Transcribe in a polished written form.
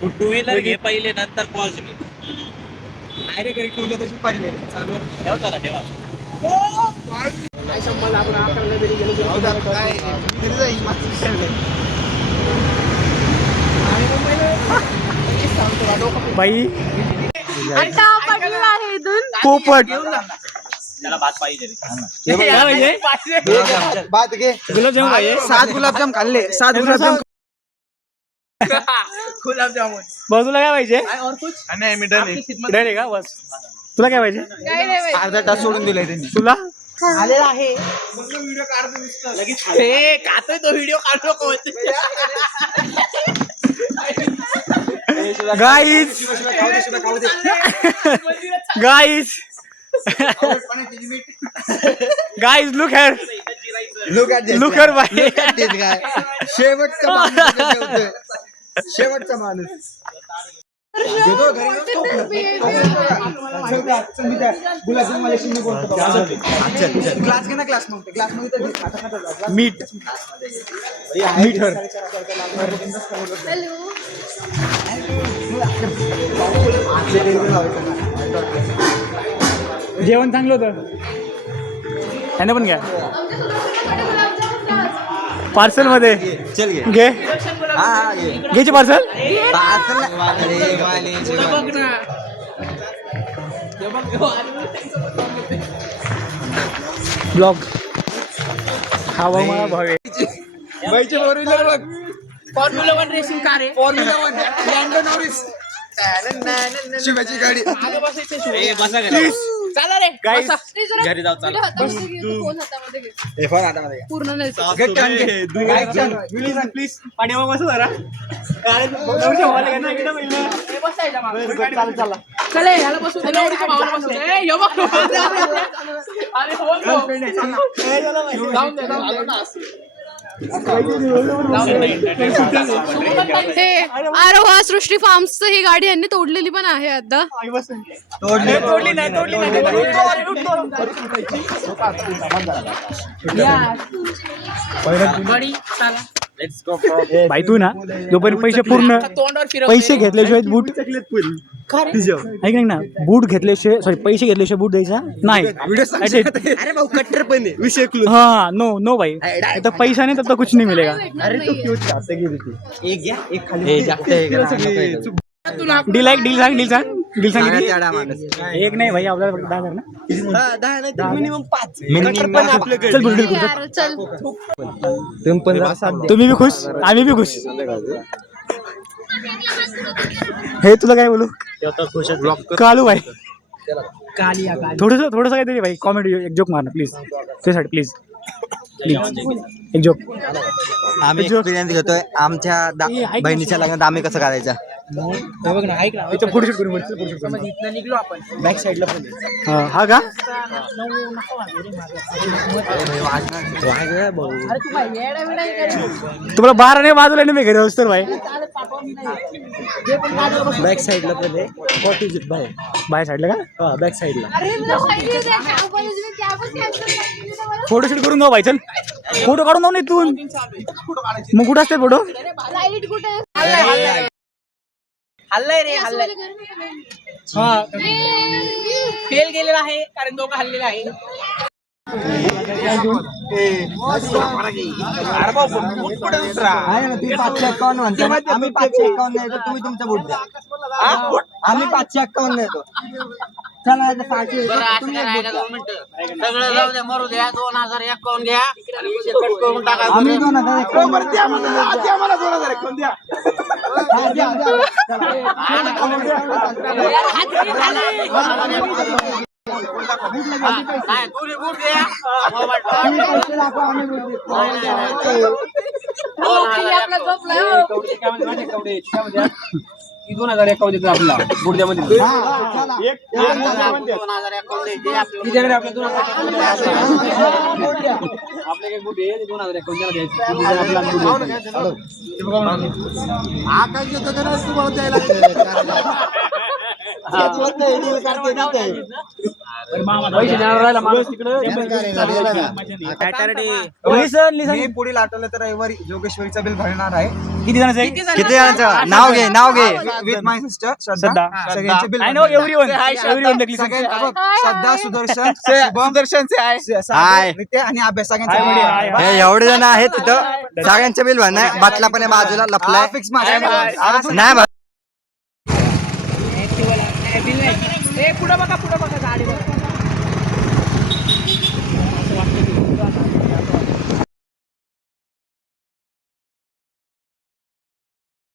Two wheeler घे पहिले, नंतर पॉज घे. ठेवा. बाई पोपट त्याला भात पाहिजे. भात घे. गुलाबजाम पाहिजे. 7 गुलाबजाम खाल्ले. 7 गुलाबजाम. गुलाबजामुन. बाजूला काय पाहिजे? नाही मी डन डन आहे का बस? तुला काय पाहिजे? अर्धा तास सोडून दिलाय त्यांनी. तुला आलेला आहे. हे कातोय तो व्हिडिओ काढू नको. Guys guys guys look hair look hair बाई. शेवटचा माणूस. शेवटचा माणूस. गुलाबजाम मला शिंदे बोलतो. ग्लास घे ना. ग्लास मध्ये मीठ मीठर जेवण चांगलं होतं. त्याने पण घ्या पार्सल मध्ये. चल घे. घे घ्यायचे पार्सल. ब्लॉग हवा मला भावे. बाईचे फोर बघ. फॉर्म्युला 1 रेसिंग कार आहे. Formula 1 Lando Norris. शिवाची गाडी. आगे बसायचं शिवाय. बसा घरी. प्लीज चला रे. गाईज घरी जाऊ. चला. हे फोन हातामध्ये घे. पूर्ण नाही. प्लीज पाण्यावर बसा जरा. हे बसायचं मागं. चला चला ह्याला बसू दे. नवरीच्या भावाला बसू दे. ए, हे बघ. अरे हो नो. जाऊन दे. हे आरोहा सृष्टी फार्म्सचं ही गाडी यांनी तोडलेली पण आहे आता. तोडली नाही. बडी चला. Let's go. बाई तू ना जोपर्यंत पैसे पूर्ण तोंडावर फिरव. पैसे घेतल्याशिवाय बूट ऐक ना बूट घेतल्याशिवाय सॉरी पैसे घेतल्याशिवाय बूट द्यायचा नाही. अरे भाऊ कट्टर पण विषय. हाँ नो भाई तो पैसा नहीं तब तो कुछ नहीं मिलेगा. अरे तू क्यों चाहते एक घ्या एक खाली. डील सांग एक नाही भाई आपल्याला 10,000 ना. मिनिमम 5. चल बोल डील यार चल. तुम्ही भी खुश आम्ही भी खुश. हे तुला काय बोलू कालू भाई. थोडस काहीतरी भाई कॉमेडी एक जोक मारना प्लीज. त्यासाठी प्लीज एक जोक. आम्ही एक्सपिरियन्स घेतोय आमच्या बहिणीच्या लग्नात आम्ही कसं करायचं. बघ ना. ऐक ना. फोटोशूट करून इथनं निघलो आपण. बॅक साईडला पण. हा का अरे तू काय येडा बिडा आहे का? तुम्हाला 12 नाही वाजवले नाही मी घरी असतो तर भाई. बॅक साईडला पण आहे. What is it by. By साईडला का बॅक साईडला. फोटोशूट करून जाऊ भाई. चल फोटो काढून जाऊ ना इथून. मग कुठं असते फोटो. हल्लाय रे. हल्लाय. हा फेल गेलेला आहे कारण दोघं हल्लेले आहे. आम्ही 551 नाही तर तुम्ही तुमचा बूट द्या. आम्ही 551 नाही तो. चला सगळं जाऊ द्या मरू द्या. 2051 घ्या आणि विषय कट करून टाका. आम्ही 2051 द्या. आम्हाला 2051 द्या. नाही तुम्ही बूट द्या. की 2051 देतो आपला गुडद्यामध्ये. 2051 आपले काही गुड आहे 2051 द्यायचे. पैसे देणार राहिला माणूस तिकडं. मी पुढील आठवलं तर रविवारी जोगेश्वरीचं बिल भरणार आहे. किती जणांचं आहे? किती जणांचं नाव घे विथ माय सिस्टर श्रद्धा सगळ्यांचे bill I know everyone. Everyone देखली श्रद्धा सुदर्शन रित्या आणि अभ्यास हाय वडील, हाय, हाय. हे एवढे जण आहेत तिथं सगळ्यांचे बिल भरणार. बाटला पण आहे बाजूला लपलाय फिक्स नाही पुढे बघा गाडी बघा.